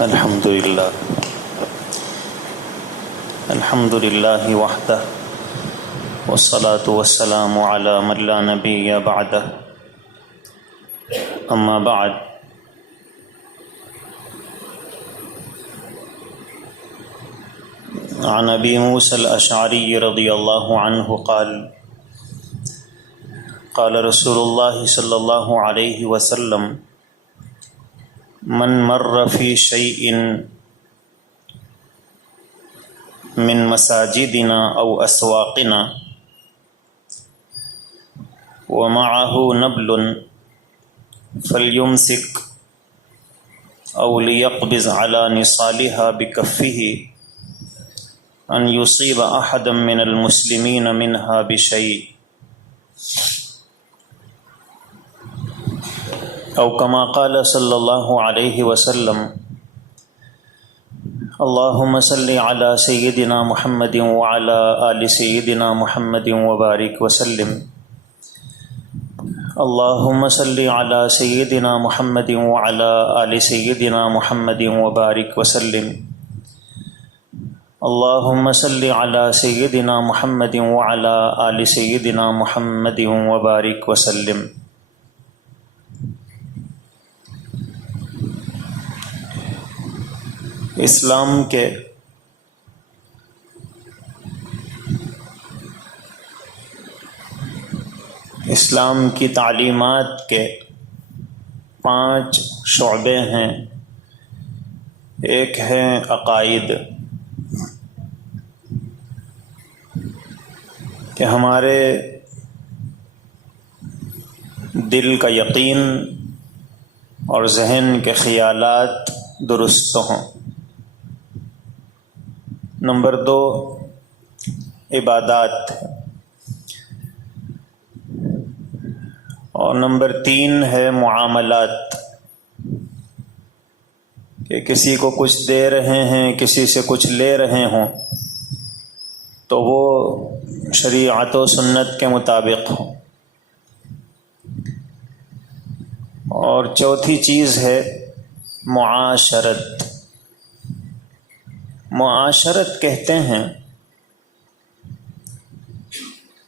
الحمد لله وحده والصلاة والسلام على من لا نبي بعده أما بعد عن أبي موسى الأشعري رضي الله عنه قال قال رسول الله صلى الله عليه وسلم من مر في شيء من مساجدنا أو أسواقنا ومعه نبل فليمسك أو ليقبض على نصالها بكفه أن يصيب أحدا من المسلمين منها بشيء أو كما قال صلى الله عليه وسلم اللهم صل على سيدنا محمد وعلى آل سيدنا محمد وبارك وسلم اللهم صل على سيدنا محمد وعلى آل سيدنا محمد وبارك وسلم اللهم صل على سيدنا محمد وعلى آل سيدنا محمد وبارك وسلم. اسلام کی تعلیمات کے 5 شعبے ہیں. ایک ہے عقائد، کہ ہمارے دل کا یقین اور ذہن کے خیالات درست ہوں. نمبر 2 عبادات، اور نمبر 3 ہے معاملات، کہ کسی کو کچھ دے رہے ہیں، کسی سے کچھ لے رہے ہوں تو وہ شریعت و سنت کے مطابق ہوں. اور چوتھی چیز ہے معاشرت. معاشرت کہتے ہیں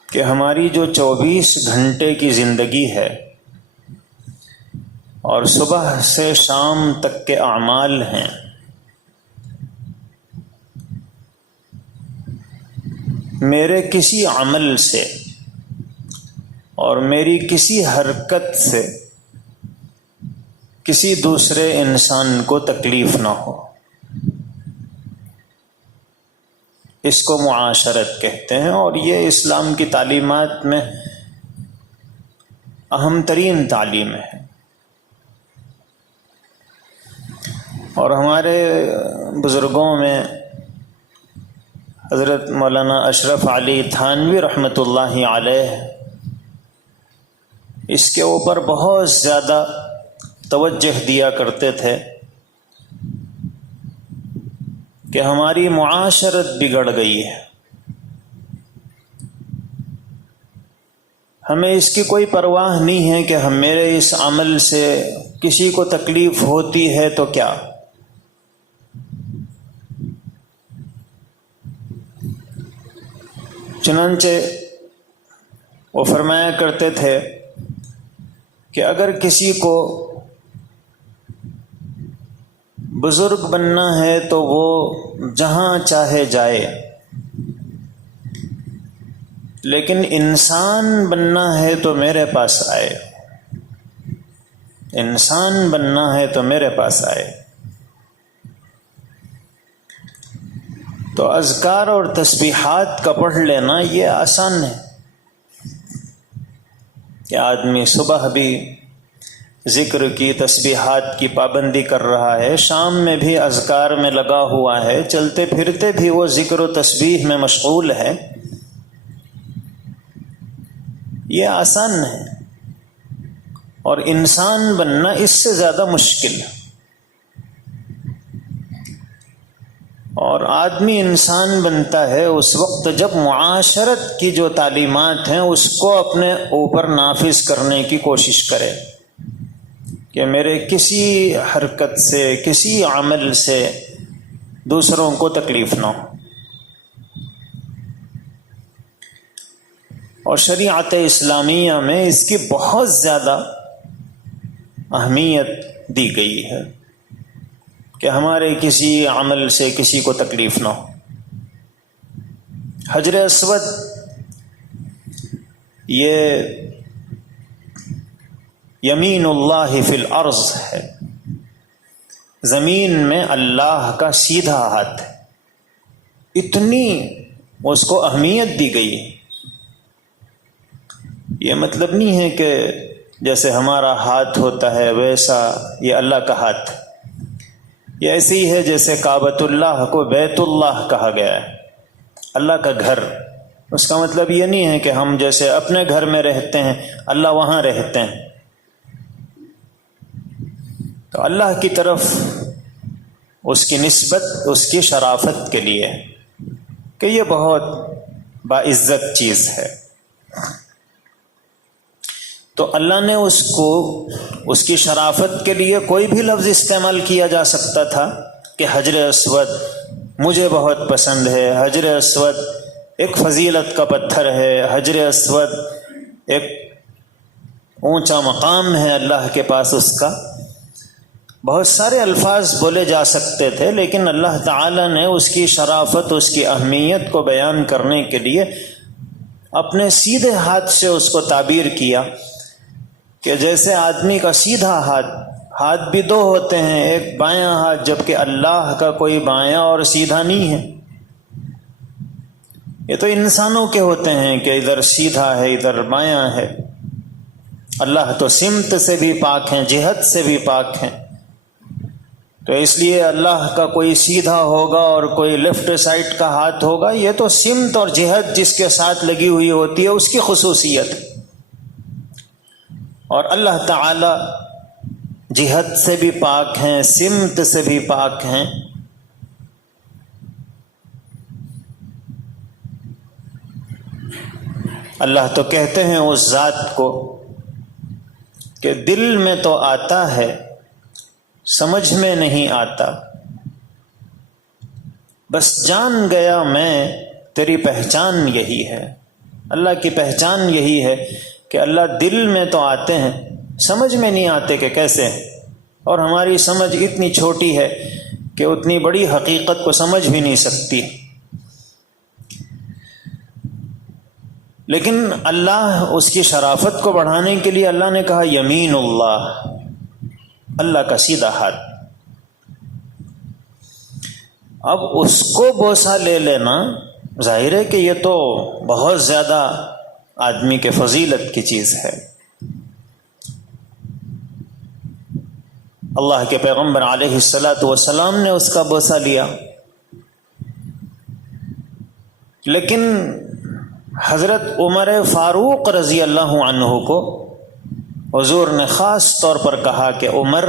کہ ہماری جو 24 گھنٹے کی زندگی ہے اور صبح سے شام تک کے اعمال ہیں، میرے کسی عمل سے اور میری کسی حرکت سے کسی دوسرے انسان کو تکلیف نہ ہو. اس کو معاشرت کہتے ہیں، اور یہ اسلام کی تعلیمات میں اہم ترین تعلیم ہے. اور ہمارے بزرگوں میں حضرت مولانا اشرف علی تھانوی رحمۃ اللہ علیہ اس کے اوپر بہت زیادہ توجہ دیا کرتے تھے کہ ہماری معاشرت بگڑ گئی ہے. ہمیں اس کی کوئی پرواہ نہیں ہے کہ میرے اس عمل سے کسی کو تکلیف ہوتی ہے تو کیا. چنانچہ وہ فرمایا کرتے تھے کہ اگر کسی کو بزرگ بننا ہے تو وہ جہاں چاہے جائے، لیکن انسان بننا ہے تو میرے پاس آئے. انسان بننا ہے تو میرے پاس آئے. تو اذکار اور تسبیحات کا پڑھ لینا یہ آسان ہے کہ آدمی صبح بھی ذکر کی، تسبیحات کی پابندی کر رہا ہے، شام میں بھی اذکار میں لگا ہوا ہے، چلتے پھرتے بھی وہ ذکر و تسبیح میں مشغول ہے. یہ آسان ہے. اور انسان بننا اس سے زیادہ مشکل ہے. اور آدمی انسان بنتا ہے اس وقت جب معاشرت کی جو تعلیمات ہیں اس کو اپنے اوپر نافذ کرنے کی کوشش کرے. کہ میرے کسی حرکت سے، کسی عمل سے دوسروں کو تکلیف نہ ہو۔ اور شریعت اسلامیہ میں اس کی بہت زیادہ اہمیت دی گئی ہے کہ ہمارے کسی عمل سے کسی کو تکلیف نہ ہو۔ حجر اسود یہ یمین اللہ فی الارض ہے، زمین میں اللہ کا سیدھا ہاتھ ہے، اتنی اس کو اہمیت دی گئی ہے۔ یہ مطلب نہیں ہے کہ جیسے ہمارا ہاتھ ہوتا ہے ویسا یہ اللہ کا ہاتھ، یہ ایسے ہی ہے جیسے کعبۃ اللہ کو بیت اللہ کہا گیا ہے، اللہ کا گھر۔ اس کا مطلب یہ نہیں ہے کہ ہم جیسے اپنے گھر میں رہتے ہیں اللہ وہاں رہتے ہیں۔ تو اللہ کی طرف اس کی نسبت اس کی شرافت کے لیے کہ یہ بہت باعزت چیز ہے۔ تو اللہ نے اس کو اس کی شرافت کے لیے کوئی بھی لفظ استعمال کیا جا سکتا تھا کہ حجر اسود مجھے بہت پسند ہے، حجر اسود ایک فضیلت کا پتھر ہے، حجر اسود ایک اونچا مقام ہے اللہ کے پاس اس کا۔ بہت سارے الفاظ بولے جا سکتے تھے، لیکن اللہ تعالی نے اس کی شرافت، اس کی اہمیت کو بیان کرنے کے لیے اپنے سیدھے ہاتھ سے اس کو تعبیر کیا کہ جیسے آدمی کا سیدھا ہاتھ بھی دو ہوتے ہیں، ایک بایاں ہاتھ، جبکہ اللہ کا کوئی بایاں اور سیدھا نہیں ہے۔ یہ تو انسانوں کے ہوتے ہیں کہ ادھر سیدھا ہے ادھر بایاں ہے، اللہ تو سمت سے بھی پاک ہیں، جہت سے بھی پاک ہیں۔ تو اس لیے اللہ کا کوئی سیدھا ہوگا اور کوئی لیفٹ سائڈ کا ہاتھ ہوگا، یہ تو سمت اور جہت جس کے ساتھ لگی ہوئی ہوتی ہے اس کی خصوصیت ہے۔ اور اللہ تعالی جہت سے بھی پاک ہیں، سمت سے بھی پاک ہیں۔ اللہ تو کہتے ہیں اس ذات کو کہ دل میں تو آتا ہے سمجھ میں نہیں آتا، بس جان گیا میں تیری پہچان یہی ہے۔ اللہ کی پہچان یہی ہے کہ اللہ دل میں تو آتے ہیں، سمجھ میں نہیں آتے کہ کیسے، اور ہماری سمجھ اتنی چھوٹی ہے کہ اتنی بڑی حقیقت کو سمجھ بھی نہیں سکتی۔ لیکن اللہ اس کی شرافت کو بڑھانے کے لیے اللہ نے کہا یمین اللہ، اللہ کا سیدھا ہاتھ۔ اب اس کو بوسہ لے لینا ظاہر ہے کہ یہ تو بہت زیادہ آدمی کے فضیلت کی چیز ہے۔ اللہ کے پیغمبر علیہ الصلاۃ والسلام نے اس کا بوسہ لیا، لیکن حضرت عمر فاروق رضی اللہ عنہ کو حضور نے خاص طور پر کہا کہ عمر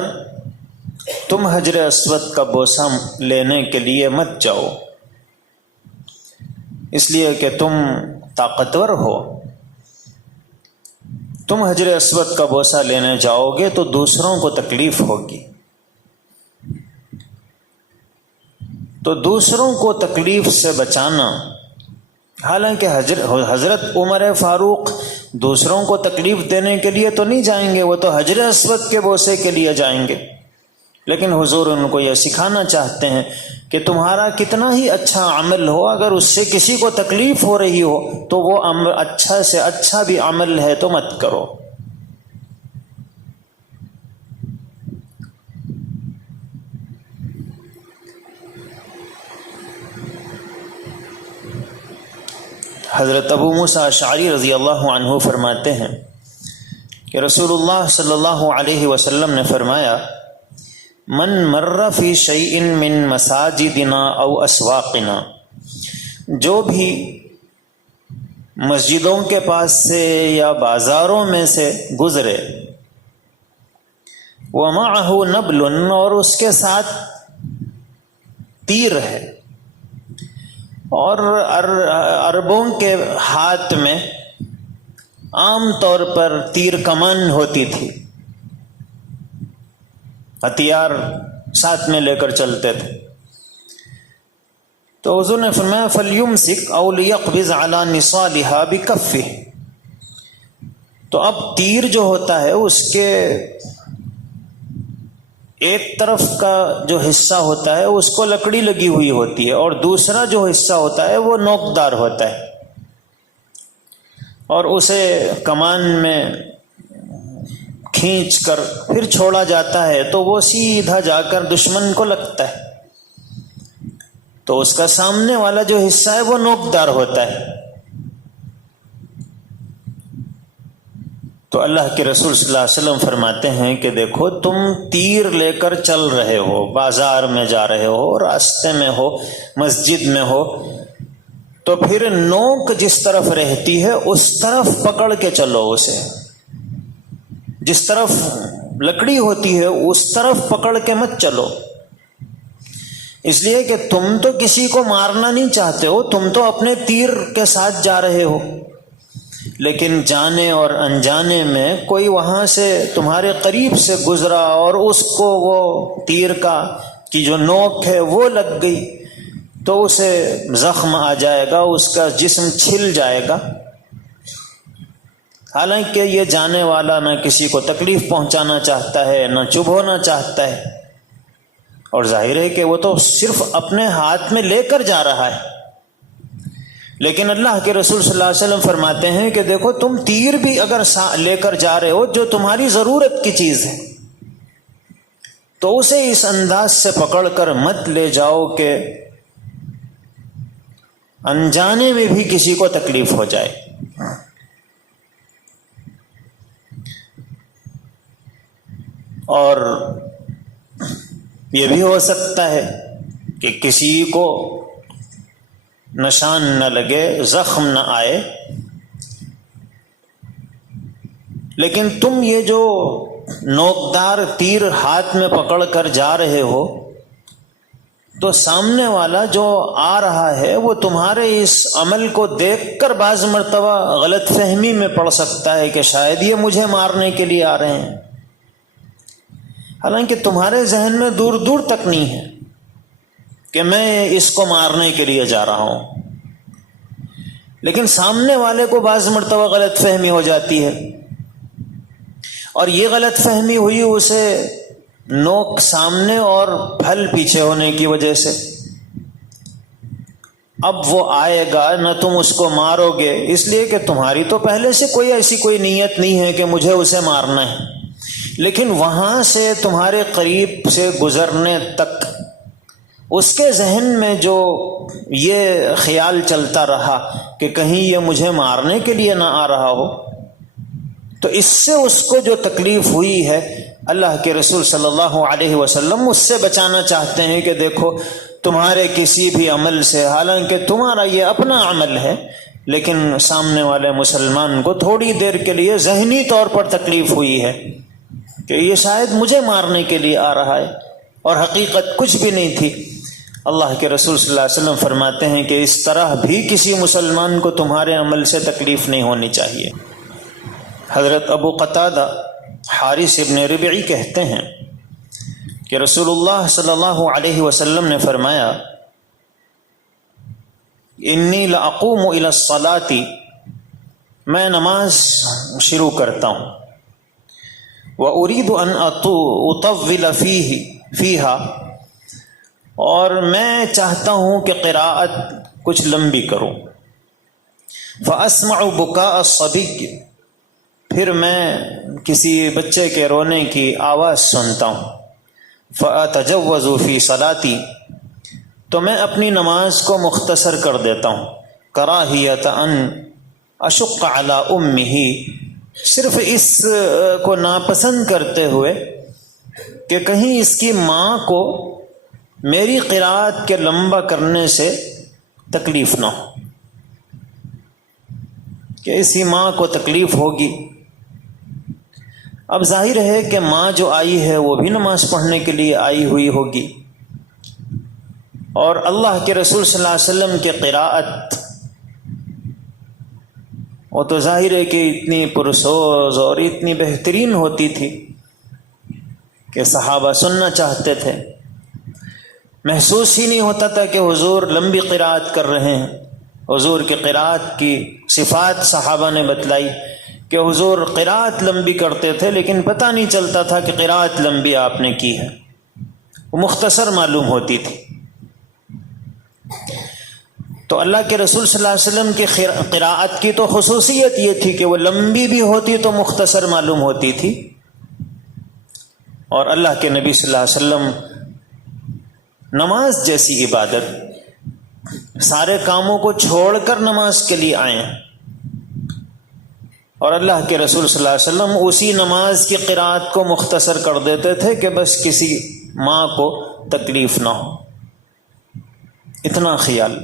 تم حجر اسود کا بوسہ لینے کے لیے مت جاؤ، اس لیے کہ تم طاقتور ہو، تم حجر اسود کا بوسہ لینے جاؤ گے تو دوسروں کو تکلیف ہوگی، تو دوسروں کو تکلیف سے بچانا۔ حالانکہ حضرت عمر فاروق دوسروں کو تکلیف دینے کے لیے تو نہیں جائیں گے، وہ تو حجر اسود کے بوسے کے لیے جائیں گے، لیکن حضور ان کو یہ سکھانا چاہتے ہیں کہ تمہارا کتنا ہی اچھا عمل ہو، اگر اس سے کسی کو تکلیف ہو رہی ہو تو وہ اچھا سے اچھا بھی عمل ہے تو مت کرو۔ حضرت ابو موسیٰ اشعری رضی اللہ عنہ فرماتے ہیں کہ رسول اللہ صلی اللہ علیہ وسلم نے فرمایا من مر فی شیء من مساجدنا او اسواقنا، جو بھی مسجدوں کے پاس سے یا بازاروں میں سے گزرے، ومعہ نبل، اور اس کے ساتھ تیر ہے، اور عربوں کے ہاتھ میں عام طور پر تیر کمان ہوتی تھی، ہتھیار ساتھ میں لے کر چلتے تھے۔ تو حضور نے فرمایا فَلْيُمْسِكْ أَوْ لِيَقْبِضْ عَلَى نِصَالِهَا بِكَفِّهِ۔ تو اب تیر جو ہوتا ہے اس کے ایک طرف کا جو حصہ ہوتا ہے اس کو لکڑی لگی ہوئی ہوتی ہے، اور دوسرا جو حصہ ہوتا ہے وہ نوکدار ہوتا ہے، اور اسے کمان میں کھینچ کر پھر چھوڑا جاتا ہے تو وہ سیدھا جا کر دشمن کو لگتا ہے، تو اس کا سامنے والا جو حصہ ہے وہ نوکدار ہوتا ہے۔ تو اللہ کے رسول صلی اللہ علیہ وسلم فرماتے ہیں کہ دیکھو تم تیر لے کر چل رہے ہو، بازار میں جا رہے ہو، راستے میں ہو، مسجد میں ہو، تو پھر نوک جس طرف رہتی ہے اس طرف پکڑ کے چلو اسے، جس طرف لکڑی ہوتی ہے اس طرف پکڑ کے مت چلو، اس لیے کہ تم تو کسی کو مارنا نہیں چاہتے ہو، تم تو اپنے تیر کے ساتھ جا رہے ہو، لیکن جانے اور انجانے میں کوئی وہاں سے تمہارے قریب سے گزرا اور اس کو وہ تیر کی جو نوک ہے وہ لگ گئی تو اسے زخم آ جائے گا، اس کا جسم چھل جائے گا، حالانکہ یہ جانے والا نہ کسی کو تکلیف پہنچانا چاہتا ہے نہ چبھونا چاہتا ہے، اور ظاہر ہے کہ وہ تو صرف اپنے ہاتھ میں لے کر جا رہا ہے، لیکن اللہ کے رسول صلی اللہ علیہ وسلم فرماتے ہیں کہ دیکھو تم تیر بھی اگر لے کر جا رہے ہو جو تمہاری ضرورت کی چیز ہے تو اسے اس انداز سے پکڑ کر مت لے جاؤ کہ انجانے میں بھی کسی کو تکلیف ہو جائے۔ اور یہ بھی ہو سکتا ہے کہ کسی کو نشان نہ لگے، زخم نہ آئے، لیکن تم یہ جو نوکدار تیر ہاتھ میں پکڑ کر جا رہے ہو تو سامنے والا جو آ رہا ہے وہ تمہارے اس عمل کو دیکھ کر بعض مرتبہ غلط فہمی میں پڑ سکتا ہے کہ شاید یہ مجھے مارنے کے لیے آ رہے ہیں، حالانکہ تمہارے ذہن میں دور دور تک نہیں ہے کہ میں اس کو مارنے کے لیے جا رہا ہوں، لیکن سامنے والے کو بعض مرتبہ غلط فہمی ہو جاتی ہے، اور یہ غلط فہمی ہوئی اسے نوک سامنے اور پھل پیچھے ہونے کی وجہ سے۔ اب وہ آئے گا نہ تم اس کو مارو گے، اس لیے کہ تمہاری تو پہلے سے کوئی نیت نہیں ہے کہ مجھے اسے مارنا ہے، لیکن وہاں سے تمہارے قریب سے گزرنے تک اس کے ذہن میں جو یہ خیال چلتا رہا کہ کہیں یہ مجھے مارنے کے لیے نہ آ رہا ہو، تو اس سے اس کو جو تکلیف ہوئی ہے اللہ کے رسول صلی اللہ علیہ وسلم اس سے بچانا چاہتے ہیں کہ دیکھو تمہارے کسی بھی عمل سے، حالانکہ تمہارا یہ اپنا عمل ہے، لیکن سامنے والے مسلمان کو تھوڑی دیر کے لیے ذہنی طور پر تکلیف ہوئی ہے کہ یہ شاید مجھے مارنے کے لیے آ رہا ہے، اور حقیقت کچھ بھی نہیں تھی۔ اللہ کے رسول صلی اللہ علیہ وسلم فرماتے ہیں کہ اس طرح بھی کسی مسلمان کو تمہارے عمل سے تکلیف نہیں ہونی چاہیے۔ حضرت ابو قتادہ حارث ابن ربعی کہتے ہیں کہ رسول اللہ صلی اللہ علیہ وسلم نے فرمایا انی لاقوم الی الصلاۃ، میں نماز شروع کرتا ہوں، وارید ان اطول فیہا، اور میں چاہتا ہوں کہ قراءت کچھ لمبی کروں، فاسمع بکاء الصبی، پھر میں کسی بچے کے رونے کی آواز سنتا ہوں، فاتجوز فی صلاتی، تو میں اپنی نماز کو مختصر کر دیتا ہوں، کراہیت ان اشق علی امہ، صرف اس کو ناپسند کرتے ہوئے کہ کہیں اس کی ماں کو میری قراءت کے لمبا کرنے سے تکلیف نہ ہو، کہ اسی ماں کو تکلیف ہوگی۔ اب ظاہر ہے کہ ماں جو آئی ہے وہ بھی نماز پڑھنے کے لیے آئی ہوئی ہوگی، اور اللہ کے رسول صلی اللہ علیہ وسلم کی قراءت وہ تو ظاہر ہے کہ اتنی پرسوز اور اتنی بہترین ہوتی تھی کہ صحابہ سننا چاہتے تھے، محسوس ہی نہیں ہوتا تھا کہ حضور لمبی قرات کر رہے ہیں۔ حضور کی قرات کی صفات صحابہ نے بتلائی کہ حضور قرات لمبی کرتے تھے، لیکن پتہ نہیں چلتا تھا کہ قرات لمبی آپ نے کی ہے، وہ مختصر معلوم ہوتی تھی۔ تو اللہ کے رسول صلی اللہ علیہ وسلم کی قراءت کی تو خصوصیت یہ تھی کہ وہ لمبی بھی ہوتی تو مختصر معلوم ہوتی تھی، اور اللہ کے نبی صلی اللہ علیہ وسلم نماز جیسی عبادت، سارے کاموں کو چھوڑ کر نماز کے لیے آئے ہیں، اور اللہ کے رسول صلی اللہ علیہ وسلم اسی نماز کی قراءت کو مختصر کر دیتے تھے کہ بس کسی ماں کو تکلیف نہ ہو۔ اتنا خیال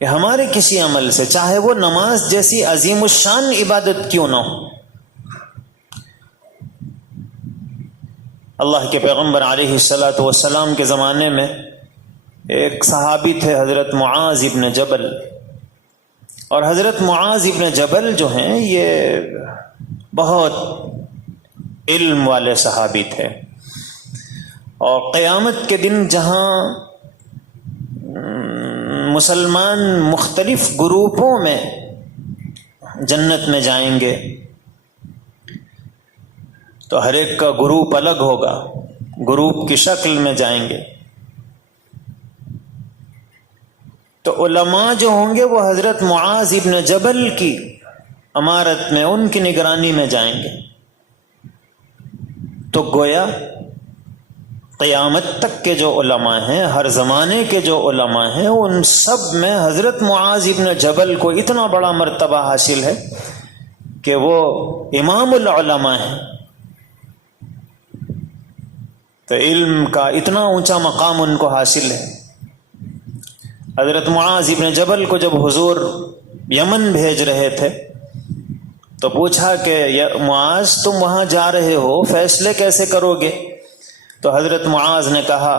کہ ہمارے کسی عمل سے، چاہے وہ نماز جیسی عظیم الشان عبادت کیوں نہ ہو، اللہ کے پیغمبر علیہ الصلاۃ والسلام کے زمانے میں ایک صحابی تھے حضرت معاذ ابن جبل، اور حضرت معاذ ابن جبل جو ہیں یہ بہت علم والے صحابی تھے، اور قیامت کے دن جہاں مسلمان مختلف گروپوں میں جنت میں جائیں گے تو ہر ایک کا گروپ الگ ہوگا، گروپ کی شکل میں جائیں گے، تو علماء جو ہوں گے وہ حضرت معاذ ابن جبل کی امارت میں، ان کی نگرانی میں جائیں گے۔ تو گویا قیامت تک کے جو علماء ہیں، ہر زمانے کے جو علماء ہیں، ان سب میں حضرت معاذ ابن جبل کو اتنا بڑا مرتبہ حاصل ہے کہ وہ امام العلماء ہیں۔ تو علم کا اتنا اونچا مقام ان کو حاصل ہے۔ حضرت معاذ ابن جبل کو جب حضور یمن بھیج رہے تھے تو پوچھا کہ معاذ تم وہاں جا رہے ہو، فیصلے کیسے کرو گے؟ تو حضرت معاذ نے کہا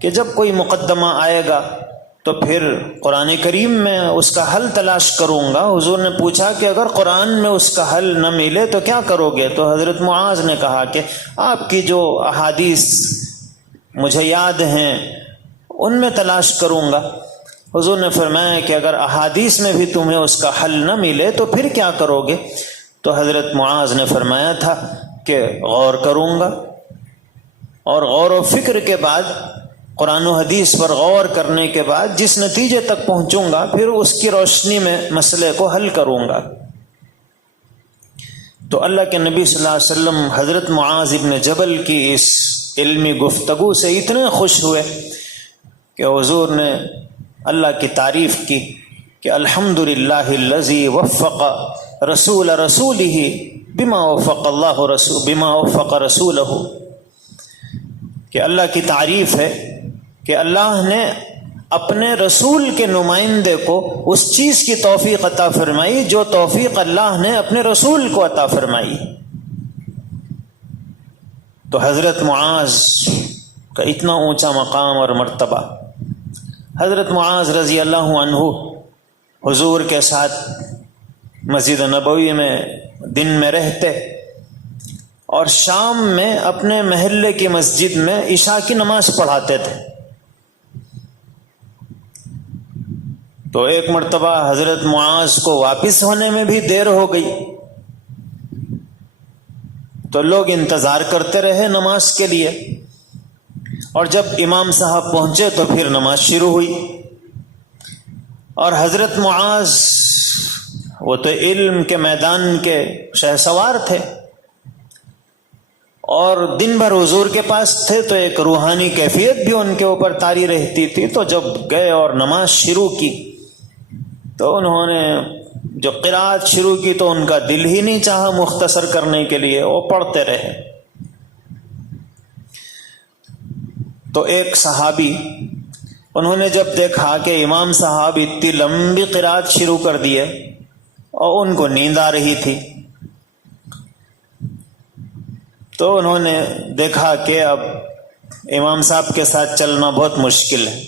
کہ جب کوئی مقدمہ آئے گا تو پھر قرآن کریم میں اس کا حل تلاش کروں گا۔ حضور نے پوچھا کہ اگر قرآن میں اس کا حل نہ ملے تو کیا کرو گے؟ تو حضرت معاذ نے کہا کہ آپ کی جو احادیث مجھے یاد ہیں ان میں تلاش کروں گا۔ حضور نے فرمایا کہ اگر احادیث میں بھی تمہیں اس کا حل نہ ملے تو پھر کیا کرو گے؟ تو حضرت معاذ نے فرمایا تھا کہ غور کروں گا، اور غور و فکر کے بعد، قرآن و حدیث پر غور کرنے کے بعد جس نتیجے تک پہنچوں گا پھر اس کی روشنی میں مسئلے کو حل کروں گا۔ تو اللہ کے نبی صلی اللہ علیہ وسلم حضرت معاذ ابن جبل کی اس علمی گفتگو سے اتنے خوش ہوئے کہ حضور نے اللہ کی تعریف کی کہ الحمدللہ الذی وفق رسول رسولہ بما وفق رسولہ، کہ اللہ کی تعریف ہے کہ اللہ نے اپنے رسول کے نمائندے کو اس چیز کی توفیق عطا فرمائی جو توفیق اللہ نے اپنے رسول کو عطا فرمائی۔ تو حضرت معاذ کا اتنا اونچا مقام اور مرتبہ۔ حضرت معاذ رضی اللہ عنہ حضور کے ساتھ مسجد نبوی میں دن میں رہتے، اور شام میں اپنے محلے کی مسجد میں عشاء کی نماز پڑھاتے تھے۔ تو ایک مرتبہ حضرت معاذ کو واپس ہونے میں بھی دیر ہو گئی، تو لوگ انتظار کرتے رہے نماز کے لیے، اور جب امام صاحب پہنچے تو پھر نماز شروع ہوئی۔ اور حضرت معاذ وہ تو علم کے میدان کے شہسوار تھے، اور دن بھر حضور کے پاس تھے، تو ایک روحانی کیفیت بھی ان کے اوپر طاری رہتی تھی۔ تو جب گئے اور نماز شروع کی تو انہوں نے جو قرات شروع کی تو ان کا دل ہی نہیں چاہا مختصر کرنے کے لیے، وہ پڑھتے رہے۔ تو ایک صحابی، انہوں نے جب دیکھا کہ امام صاحب اتنی لمبی قرات شروع کر دیے اور ان کو نیند آ رہی تھی، تو انہوں نے دیکھا کہ اب امام صاحب کے ساتھ چلنا بہت مشکل ہے،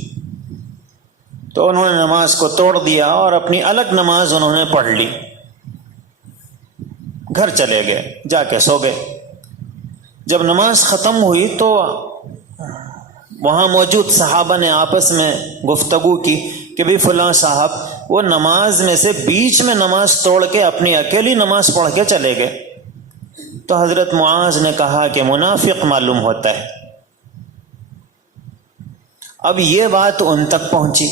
تو انہوں نے نماز کو توڑ دیا اور اپنی الگ نماز انہوں نے پڑھ لی، گھر چلے گئے، جا کے سو گئے۔ جب نماز ختم ہوئی تو وہاں موجود صحابہ نے آپس میں گفتگو کی کہ بھی فلاں صاحب وہ نماز میں سے بیچ میں نماز توڑ کے اپنی اکیلی نماز پڑھ کے چلے گئے. تو حضرت معاذ نے کہا کہ منافق معلوم ہوتا ہے. اب یہ بات ان تک پہنچی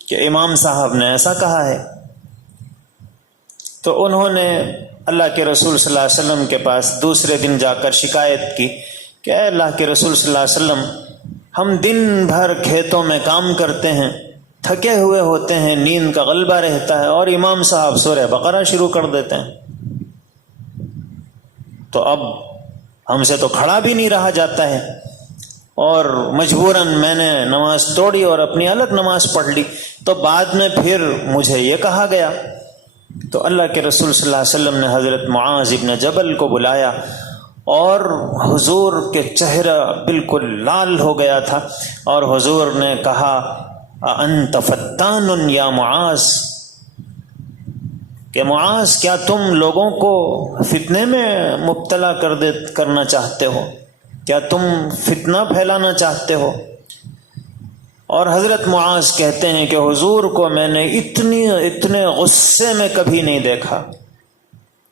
کہ امام صاحب نے ایسا کہا ہے. تو انہوں نے اللہ کے رسول صلی اللہ علیہ وسلم کے پاس دوسرے دن جا کر شکایت کی کہ اے اللہ کے رسول صلی اللہ علیہ وسلم، ہم دن بھر کھیتوں میں کام کرتے ہیں، تھکے ہوئے ہوتے ہیں، نیند کا غلبہ رہتا ہے، اور امام صاحب سورہ بقرہ شروع کر دیتے ہیں. تو اب ہم سے تو کھڑا بھی نہیں رہا جاتا ہے، اور مجبوراً میں نے نماز توڑی اور اپنی الگ نماز پڑھ لی. تو بعد میں پھر مجھے یہ کہا گیا. تو اللہ کے رسول صلی اللہ علیہ وسلم نے حضرت معاذ ابن جبل کو بلایا، اور حضور کے چہرہ بالکل لال ہو گیا تھا، اور حضور نے کہا انت فتان یا معاذ، کہ معاذ کیا تم لوگوں کو فتنے میں مبتلا کرنا چاہتے ہو؟ کیا تم فتنہ پھیلانا چاہتے ہو؟ اور حضرت معاذ کہتے ہیں کہ حضور کو میں نے اتنے غصے میں کبھی نہیں دیکھا.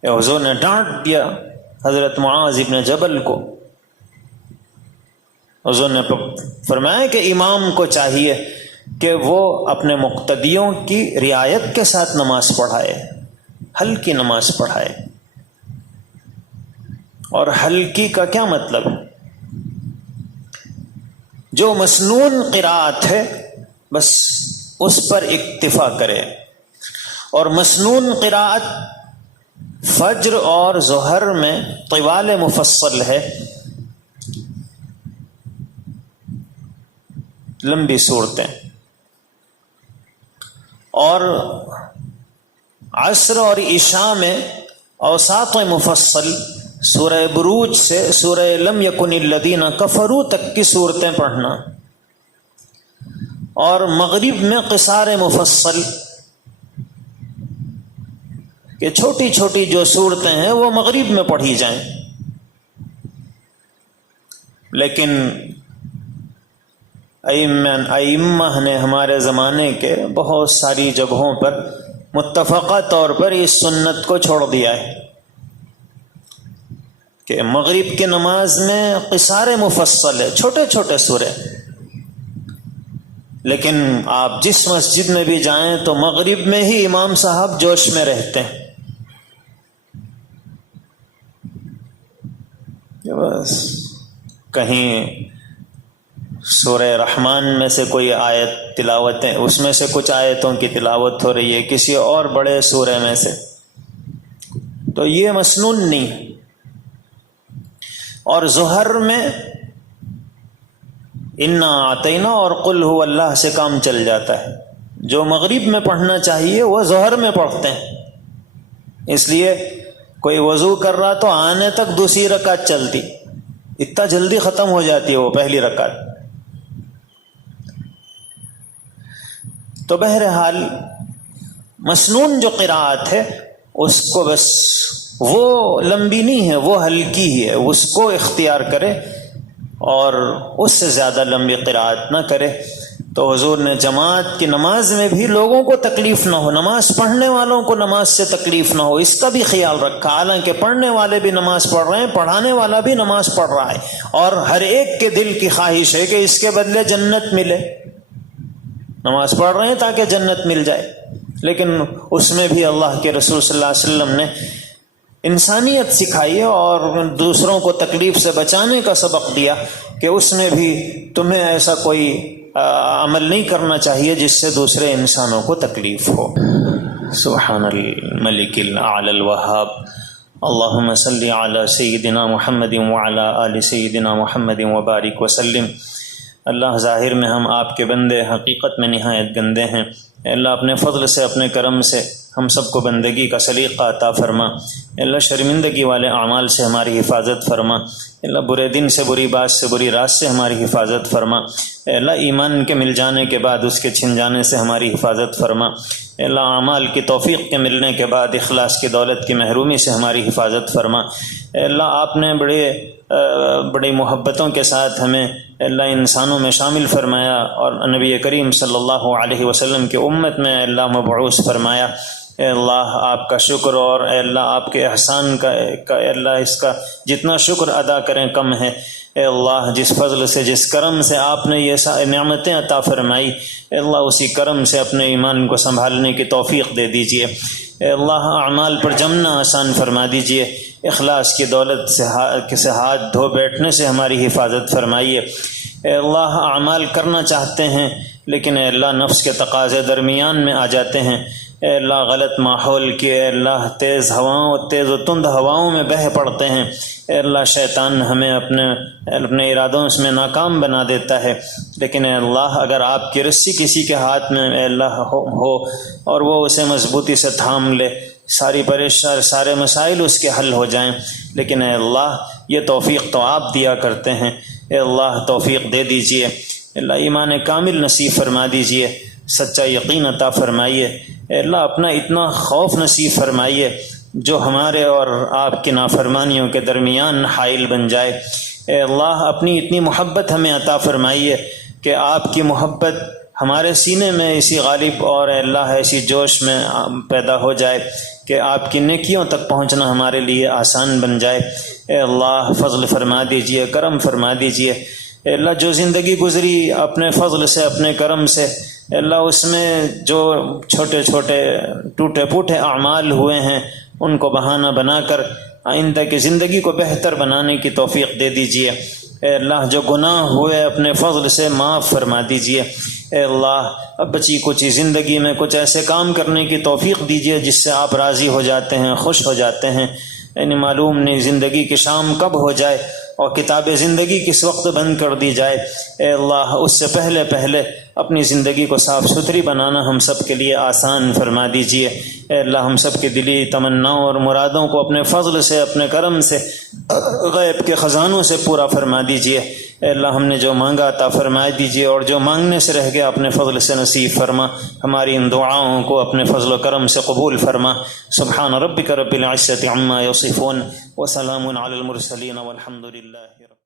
حضور نے ڈانٹ دیا حضرت معاذ ابن جبل کو. حضور نے فرمایا کہ امام کو چاہیے کہ وہ اپنے مقتدیوں کی رعایت کے ساتھ نماز پڑھائے، ہلکی نماز پڑھائے. اور ہلکی کا کیا مطلب ہے؟ جو مسنون قراءت ہے بس اس پر اکتفا کرے. اور مسنون قراءت فجر اور ظہر میں طوال مفصل ہے، لمبی صورتیں، اور عصر اور عشاء میں اوساط مفصل سورہ بروج سے سورہ لم یکن الذین کفروا تک کی صورتیں پڑھنا، اور مغرب میں قصار مفصل، کہ چھوٹی چھوٹی جو صورتیں ہیں وہ مغرب میں پڑھی جائیں. لیکن ائمہ نے ہمارے زمانے کے بہت ساری جگہوں پر متفقہ طور پر اس سنت کو چھوڑ دیا ہے کہ مغرب کی نماز میں قصار مفصل ہے، چھوٹے چھوٹے سورے. لیکن آپ جس مسجد میں بھی جائیں تو مغرب میں ہی امام صاحب جوش میں رہتے ہیں. بس کہیں سورہ رحمان میں سے کوئی آیت تلاوتیں، اس میں سے کچھ آیتوں کی تلاوت ہو رہی ہے کسی اور بڑے سورے میں سے، تو یہ مسنون نہیں. اور ظہر میں انا اعطینا اور قل هو اللہ سے کام چل جاتا ہے. جو مغرب میں پڑھنا چاہیے وہ ظہر میں پڑھتے ہیں. اس لیے کوئی وضو کر رہا تو آنے تک دوسری رکعت چلتی، اتنا جلدی ختم ہو جاتی ہے وہ پہلی رکعت. تو بہرحال مسنون جو قراءت ہے اس کو بس وہ لمبی نہیں ہے، وہ ہلکی ہی ہے، اس کو اختیار کرے اور اس سے زیادہ لمبی قراءت نہ کرے. تو حضور نے جماعت کی نماز میں بھی لوگوں کو تکلیف نہ ہو، نماز پڑھنے والوں کو نماز سے تکلیف نہ ہو، اس کا بھی خیال رکھا. حالانکہ پڑھنے والے بھی نماز پڑھ رہے ہیں، پڑھانے والا بھی نماز پڑھ رہا ہے، اور ہر ایک کے دل کی خواہش ہے کہ اس کے بدلے جنت ملے. نماز پڑھ رہے ہیں تاکہ جنت مل جائے. لیکن اس میں بھی اللہ کے رسول صلی اللہ علیہ وسلم نے انسانیت سکھائی ہے اور دوسروں کو تکلیف سے بچانے کا سبق دیا کہ اس میں بھی تمہیں ایسا کوئی عمل نہیں کرنا چاہیے جس سے دوسرے انسانوں کو تکلیف ہو. سبحان الملک الاعلی الوہاب. اللہم صلی علی سیدنا محمد وعلی آل سیدنا محمد وبارک وسلم. اللہ ظاہر میں ہم آپ کے بندے، حقیقت میں نہایت گندے ہیں. اللہ اپنے فضل سے، اپنے کرم سے ہم سب کو بندگی کا سلیقہ عطا فرما. اللہ شرمندگی والے اعمال سے ہماری حفاظت فرما. اللہ برے دن سے، بری بات سے، بری رات سے ہماری حفاظت فرما۔ اے اللہ ایمان کے مل جانے کے بعد اس کے چھن جانے سے ہماری حفاظت فرما۔ اے اللہ اعمال کی توفیق کے ملنے کے بعد اخلاص کی دولت کی محرومی سے ہماری حفاظت فرما۔ اے اللہ آپ نے بڑی محبتوں کے ساتھ ہمیں اے اللہ انسانوں میں شامل فرمایا اور نبی کریم صلی اللہ علیہ وسلم کی امت میں اے اللہ مبعوث فرمایا۔ اے اللہ آپ کا شکر، اور اے اللہ آپ کے احسان کا اے اللہ اس کا جتنا شکر ادا کریں کم ہے۔ اے اللہ جس فضل سے، جس کرم سے آپ نے یہ نعمتیں عطا فرمائی، اے اللہ اسی کرم سے اپنے ایمان کو سنبھالنے کی توفیق دے دیجئے۔ اے اللہ اعمال پر جمنا آسان فرما دیجئے، اخلاص کی دولت سے ہاتھ دھو بیٹھنے سے ہماری حفاظت فرمائیے۔ اے اللہ اعمال کرنا چاہتے ہیں لیکن اے اللہ نفس کے تقاضے درمیان میں آ جاتے ہیں۔ اے اللہ غلط ماحول کی، اے اللہ تیز و تند ہواؤں میں بہہ پڑتے ہیں۔ اے اللہ شیطان ہمیں اپنے ارادوں میں ناکام بنا دیتا ہے، لیکن اے اللہ اگر آپ کی رسی کسی کے ہاتھ میں اے اللہ ہو اور وہ اسے مضبوطی سے تھام لے، سارے مسائل اس کے حل ہو جائیں۔ لیکن اے اللہ یہ توفیق تو آپ دیا کرتے ہیں۔ اے اللہ توفیق دے دیجئے، اللہ ایمان کامل نصیب فرما دیجئے، سچا یقین عطا فرمائیے۔ اے اللہ اپنا اتنا خوف نصیب فرمائیے جو ہمارے اور آپ کی نافرمانیوں کے درمیان حائل بن جائے۔ اے اللہ اپنی اتنی محبت ہمیں عطا فرمائیے کہ آپ کی محبت ہمارے سینے میں اسی غالب اور اے اللہ ایسی جوش میں پیدا ہو جائے کہ آپ کی نیکیوں تک پہنچنا ہمارے لیے آسان بن جائے۔ اے اللہ فضل فرما دیجئے، کرم فرما دیجئے۔ اے اللہ جو زندگی گزری اپنے فضل سے، اپنے کرم سے، اے اللہ اس میں جو چھوٹے چھوٹے ٹوٹے پوٹے اعمال ہوئے ہیں ان کو بہانہ بنا کر آئندہ کی زندگی کو بہتر بنانے کی توفیق دے دیجئے۔ اے اللہ جو گناہ ہوئے اپنے فضل سے معاف فرما دیجئے۔ اے اللہ اب بچی کچھ زندگی میں کچھ ایسے کام کرنے کی توفیق دیجئے جس سے آپ راضی ہو جاتے ہیں، خوش ہو جاتے ہیں۔ یعنی معلوم نہیں زندگی کی شام کب ہو جائے اور کتاب زندگی کس وقت بند کر دی جائے۔ اے اللہ اس سے پہلے اپنی زندگی کو صاف ستھری بنانا ہم سب کے لیے آسان فرما دیجئے۔ اے اللہ ہم سب کے دلی تمناؤں اور مرادوں کو اپنے فضل سے، اپنے کرم سے، غیب کے خزانوں سے پورا فرما دیجئے۔ اے اللہ ہم نے جو مانگا عطا فرما دیجئے، اور جو مانگنے سے رہ گیا اپنے فضل سے نصیب فرما۔ ہماری ان دعاؤں کو اپنے فضل و کرم سے قبول فرما۔ سبحان ربک رب العزۃ عما یصفون وسلام علی المرسلین والحمد للہ۔